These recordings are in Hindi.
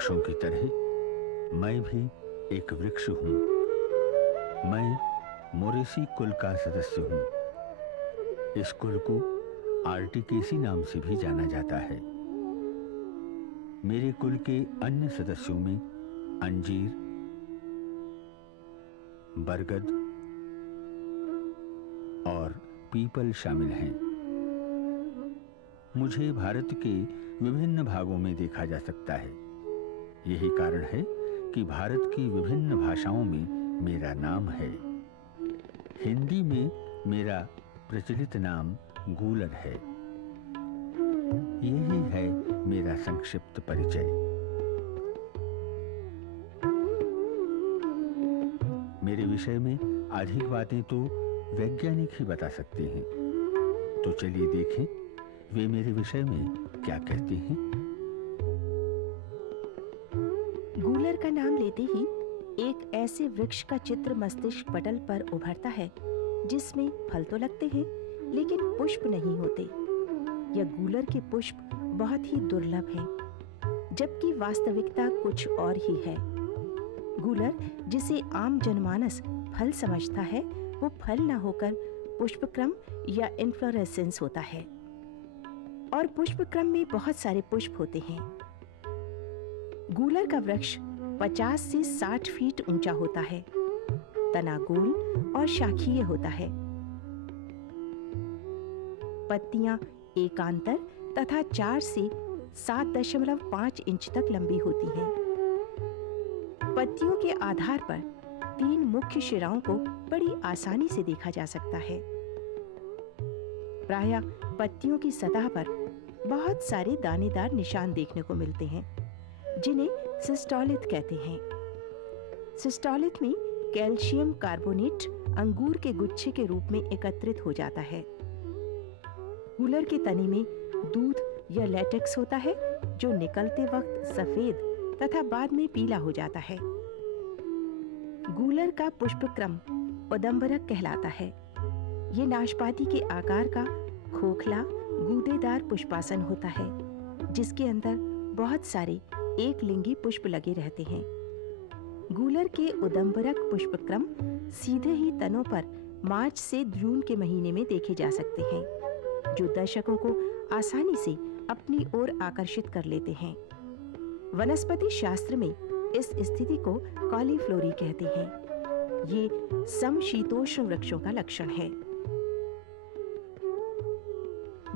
वृक्षों की तरह मैं भी एक वृक्ष हूं। मैं मोरेसी कुल का सदस्य हूं। इस कुल को आर्टिकेसी नाम से भी जाना जाता है। मेरे कुल के अन्य सदस्यों में अंजीर, बरगद और पीपल शामिल हैं। मुझे भारत के विभिन्न भागों में देखा जा सकता है। यही कारण है कि भारत की विभिन्न भाषाओं में मेरा नाम है। हिंदी में मेरा प्रचलित नाम गूलर है। यही है मेरा संक्षिप्त परिचय। मेरे विषय में अधिक बातें तो वैज्ञानिक ही बता सकते हैं। तो चलिए देखें वे मेरे विषय में क्या कहते हैं। गूलर का नाम लेते ही एक ऐसे वृक्ष का चित्र मस्तिष्क पटल पर उभरता है जिसमें फल तो लगते हैं लेकिन पुष्प नहीं होते। यह गूलर के पुष्प बहुत ही दुर्लभ हैं, जबकि वास्तविकता कुछ और ही है। गूलर, जिसे आम जनमानस फल समझता है, वो फल न होकर पुष्पक्रम या इन्फ्लोरेसेंस होता है। और पुष्पक्रम में बहुत सारे पुष्प होते हैं। गूलर का वृक्ष 50 से 60 फीट ऊंचा होता है। तना गोल और शाखीय होता है। पत्तियां एकांतर तथा 4 से 7.5 इंच तक लंबी होती हैं। पत्तियों के आधार पर 3 मुख्य शिराओं को बड़ी आसानी से देखा जा सकता है। प्रायः पत्तियों की सतह पर बहुत सारे दानेदार निशान देखने को मिलते हैं, जिन्हें सिस्टोलिथ कहते हैं। सिस्टोलिथ में कैल्शियम कार्बोनेट अंगूर के गुच्छे के रूप में एकत्रित हो जाता है। गूलर के तने में दूध या लेटेक्स होता है, जो निकलते वक्त सफेद तथा बाद में पीला हो जाता है। गूलर का पुष्पक्रम उदंबरक कहलाता है। ये नाशपाती के आकार का खोखला गूदेदार पुष्पासन होता है, जिसके अंदर बहुत सारे एक लिंगी पुष्प लगे रहते हैं। गूलर के उदंबरक पुष्पक्रम सीधे ही तनों पर मार्च से जून के महीने में देखे जा सकते हैं, जो दर्शकों को आसानी से अपनी ओर आकर्षित कर लेते हैं। वनस्पति शास्त्र में इस स्थिति को कॉलीफ्लोरी कहते हैं। ये समशीतोष्ण वृक्षों का लक्षण है।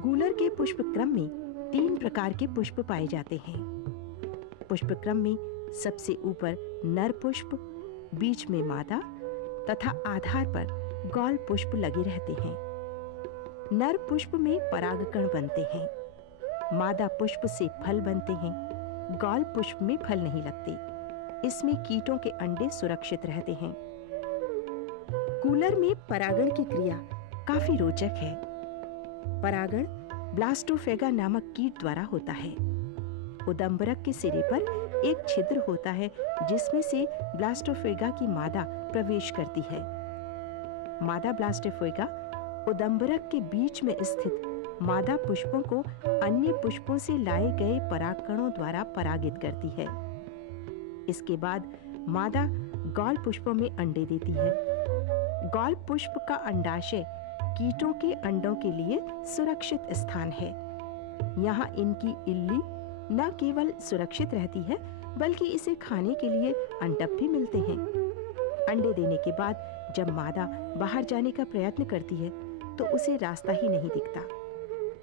गूलर के पुष्पक्रम में 3 प्रकार के पुष्प पाए जाते हैं। पुष्पक्रम में सबसे ऊपर नर पुष्प, बीच में मादा तथा आधार पर गौल पुष्प लगे रहते हैं। नर पुष्प में परागकण बनते हैं। मादा पुष्प से फल बनते हैं। गौल पुष्प में फल नहीं लगते। इसमें कीटों के अंडे सुरक्षित रहते हैं। गूलर में परागण की क्रिया काफी रोचक है। परागण ब्लास्टोफेगा नामक कीट द्वारा होता है। उदंबरक के सिरे पर एक छिद्र होता है, जिसमें से ब्लास्टोफेगा की मादा प्रवेश करती है। मादा ब्लास्टोफेगा उदंबरक के बीच में स्थित मादा पुष्पों को अन्य पुष्पों से लाए गए परागकणों द्वारा परागित करती है। इसके बाद मादा गौल पुष्पों में अंडे देती है। गौल पुष्प का अंडाशय कीटों के अंडों के लिए सुरक्षित स्थान है। यहाँ इनकी इल्ली न केवल सुरक्षित रहती है, बल्कि इसे खाने के लिए अंडक भी मिलते हैं। अंडे देने के बाद जब मादा बाहर जाने का प्रयत्न करती है, तो उसे रास्ता ही नहीं दिखता।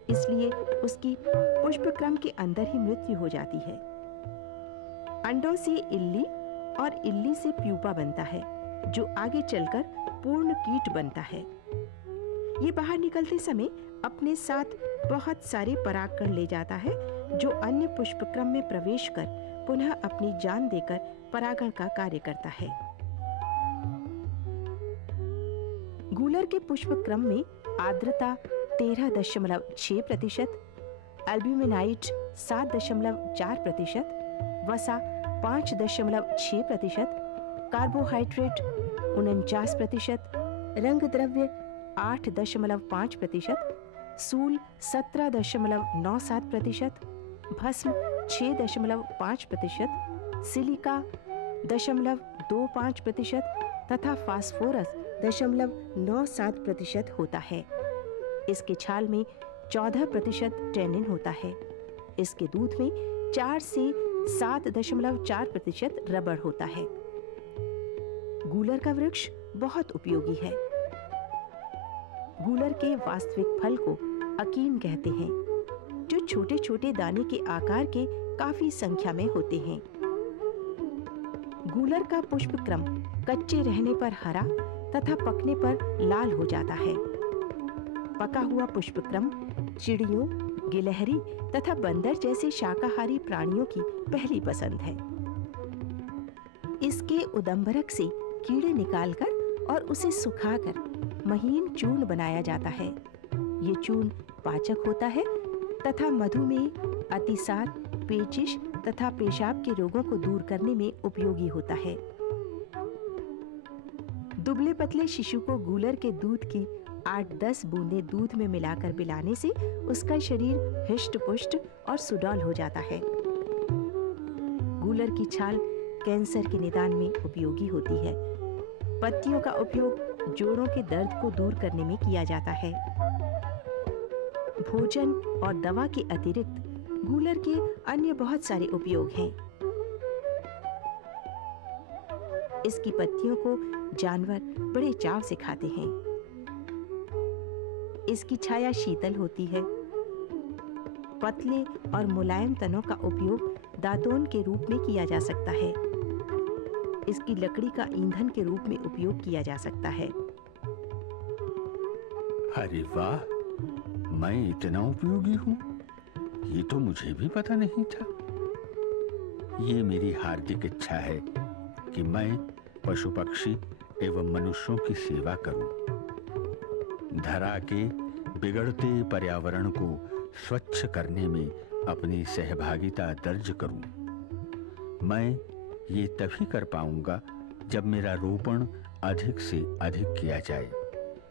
इसलिए उसकी पुष्पक्रम के अंदर ही मृत्यु हो जाती है। अंडों से इल्ली और इल्ली से प्यूपा बनता है, जो आगे चलकर पूर्ण कीट बनता है। ये बाहर निकलते समय अपने साथ बहुत सारे परागकण ले जाता है, जो अन्य पुष्पक्रम में प्रवेश कर पुनः अपनी जान देकर परागण का कार्य करता है। गूलर के पुष्पक्रम में आर्द्रता 13.6%, एल्ब्यूमिनाइट 7.4%, वसा 5.6%, कार्बोहाइड्रेट 49%, रंग द्रव्य 8.5%, सूल 17.97%, भस्म 6.5%, सिलिका 0.25% तथा फास्फोरस 0.97% होता है। इसके छाल में 14% टैनिन होता है। इसके दूध में 4 से 7.4% रबड़ होता है। गूलर का वृक्ष बहुत उपयोगी है। गूलर के वास्तविक फल को अकीन कहते हैं, जो छोटे छोटे दाने के आकार के काफी संख्या में होते हैं। गूलर का पुष्प क्रम कच्चे रहने पर हरा तथा पकने पर लाल हो जाता है। पका हुआ पुष्प क्रम चिड़ियों, गिलहरी तथा बंदर जैसे शाकाहारी प्राणियों की पहली पसंद है। इसके उदंबरक से कीड़े निकालकर और उसे सुखाकर महीन चूर्ण बनाया जाता है। ये चूर्ण पाचक होता है तथा मधुमेह, अतिसार, पेचिश तथा पेशाब के रोगों को दूर करने में उपयोगी होता है। दुबले पतले शिशु को गूलर के दूध की 8-10 बूंदें दूध में मिलाकर पिलाने से उसका शरीर हिष्ट-पुष्ट और सुडौल हो जाता है। गूलर की छाल कैंसर के निदान में उपयोगी होती है। पत्तियों का उपयोग जोड़ों के दर्द को दूर करने में किया जाता है। भोजन और दवा के अतिरिक्त गूलर के अन्य बहुत सारे उपयोग हैं। इसकी पत्तियों को जानवर बड़े चाव से खाते हैं। इसकी छाया शीतल होती है। पतले और मुलायम तनों का उपयोग दातोन के रूप में किया जा सकता है। इसकी लकड़ी का ईंधन के रूप में उपयोग किया जा सकता है। अरे वाह, मैं इतना उपयोगी हूँ, ये तो मुझे भी पता नहीं था। ये मेरी हार्दिक इच्छा है कि मैं पशु पक्षी एवं मनुष्यों की सेवा करूं, धरा के बिगड़ते पर्यावरण को स्वच्छ करने में अपनी सहभागिता दर्ज करूं। मैं ये तभी कर पाऊंगा जब मेरा रोपण अधिक से अधिक किया जाए,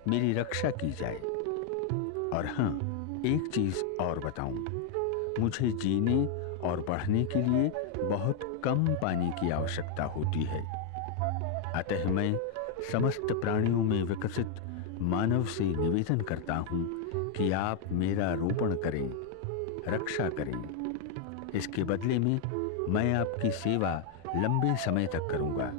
मेरी रक्षा की जाए। और हाँ, एक चीज और बताऊं, मुझे जीने और बढ़ने के लिए बहुत कम पानी की आवश्यकता होती है। अतः मैं समस्त प्राणियों में विकसित मानव से निवेदन करता हूं कि आप मेरा रोपण करें, रक्षा करें। इसके बदले में मैं आपकी सेवा लंबे समय तक करूंगा।